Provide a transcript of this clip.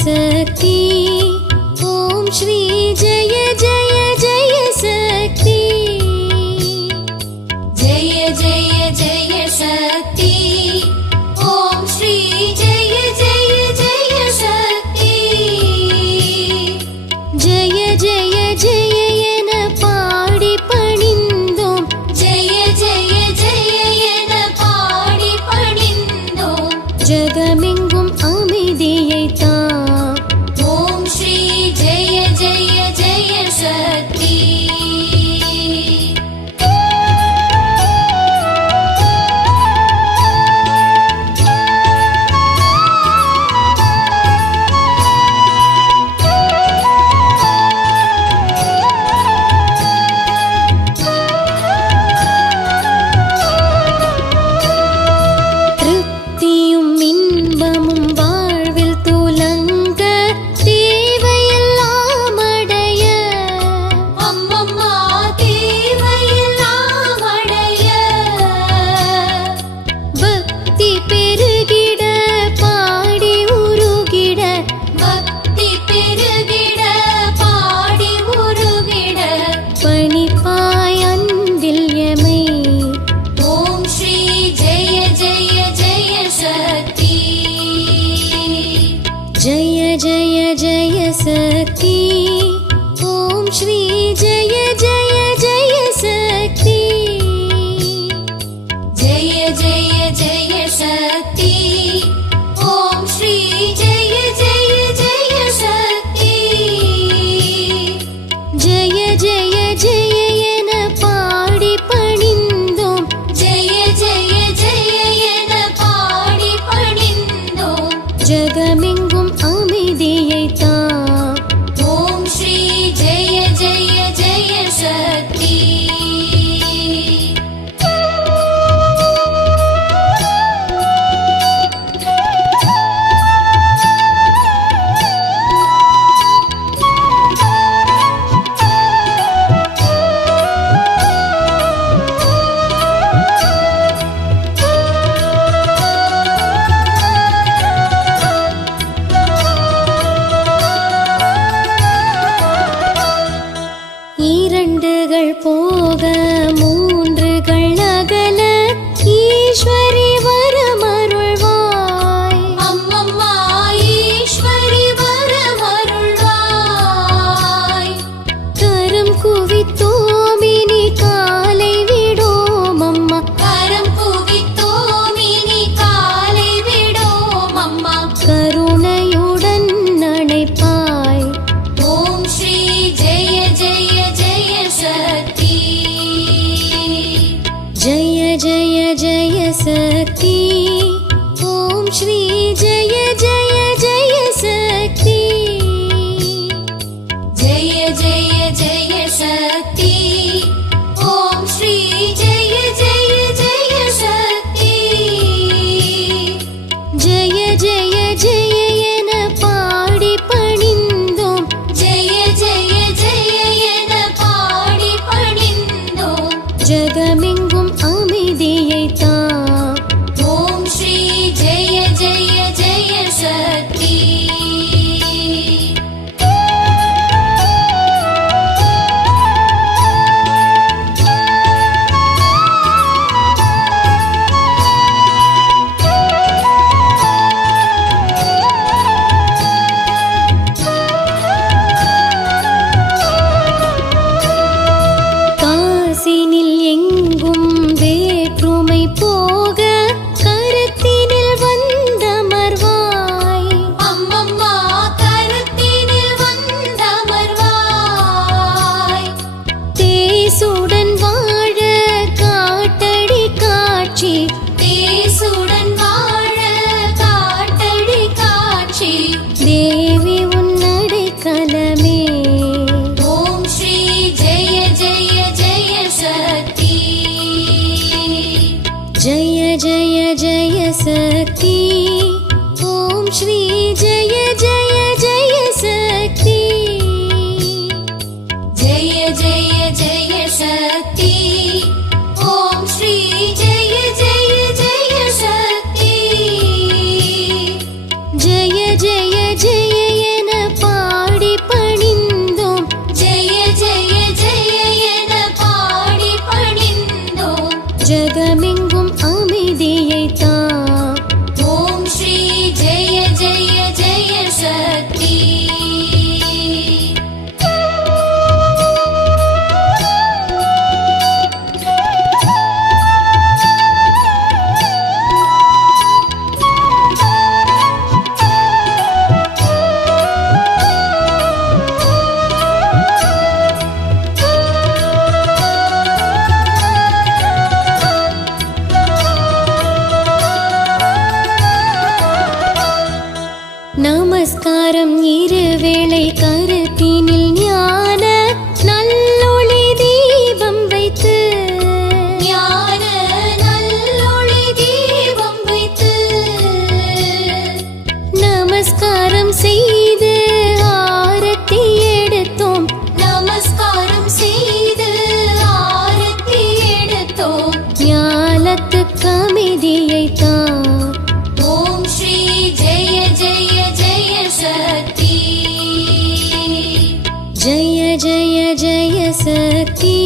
शक्ति ओम श्री जय जय जय शक्ति जय जय जय शक्ति ओम श्री जय जय जय शक्ति जय जय जय एन पाड़ी पणिंदोम जय जय जय एन पाड़ी पणिंदोम जगमेंगुम अमिदियै ता ओम श्री जय जय जय शक्ति जय जय जय शक्ति ओम श्री जय जय जय शक्ति जय जय जय शक्ति ओम श्री जय जय जय शक्ति जय जय जय एन पाड़ी पणिंदोम जय जय जय एन पाड़ी पणिंदोम जगमेंगुम अमिदियै ता ओम श्री जय जय जय शक्ति இரண்டுகள் போக மூன்றுகள் அகல ஈஸ்வரி வரமருள்வாய் அம்மம்மா ஈஸ்வரி வரமருள்வாய் கரம் குவித்தோமினி காலை விடோம் அம்மா கரம் குவித்தோமினி காலை விடோம் அம்மா கருணையுடன் அணைப்பாய் ஓம் ஸ்ரீ ஜெய ஜெய शक्ति जय जय जय शक्ति ओम श्री जय जय जय शक्ति जय जय जय शक्ति ओम श्री जय जय जय शक्ति जय जय जय एन पाड़ी पणिंदोम जय जय जय एन पाड़ी पणिंदोम जगमेंगुम अमिदियै ता ओम श्री जय जय जय शक्ति காசினில் எங்கும் வேற்றுமை போக கரத்தினில் வந்தமர்வாய் அம்மம்மா கரத்தினில் வந்தமர்வாய் தேசுடன் வாழ காட்டடி காட்சி தேசுடன் வாழ காட்டடி காட்சி தேவி உன்னடை கலமே ஓம் ஸ்ரீ ஜெய ஜெய ஜய शक्ति जय जय जय शक्ति ओम श्री जय जय जय शक्ति जय जय जय शक्ति ओम श्री जय जय जय शक्ति जय जय जय கமிதியை தா. ஓம் ஸ்ரீ ஜெய ஜெய ஜெய சக்தி. நமஸ்காரம் இருவேளை கருத்தினில் ஞான நல்லொளி தீபம் வைத்து. ஞான நல்லொளி தீபம் வைத்து நமஸ்காரம் செய்து ஆரத்தி எடுத்தோம். நமஸ்காரம் செய்து ஆரத்தி எடுத்தோம். ஞானத்து கமிதியை தா. ஓம் ஸ்ரீ ஜெய ஜெய ஜெய சக்தி. ஜெய ஜெய ஜெய சக்தி.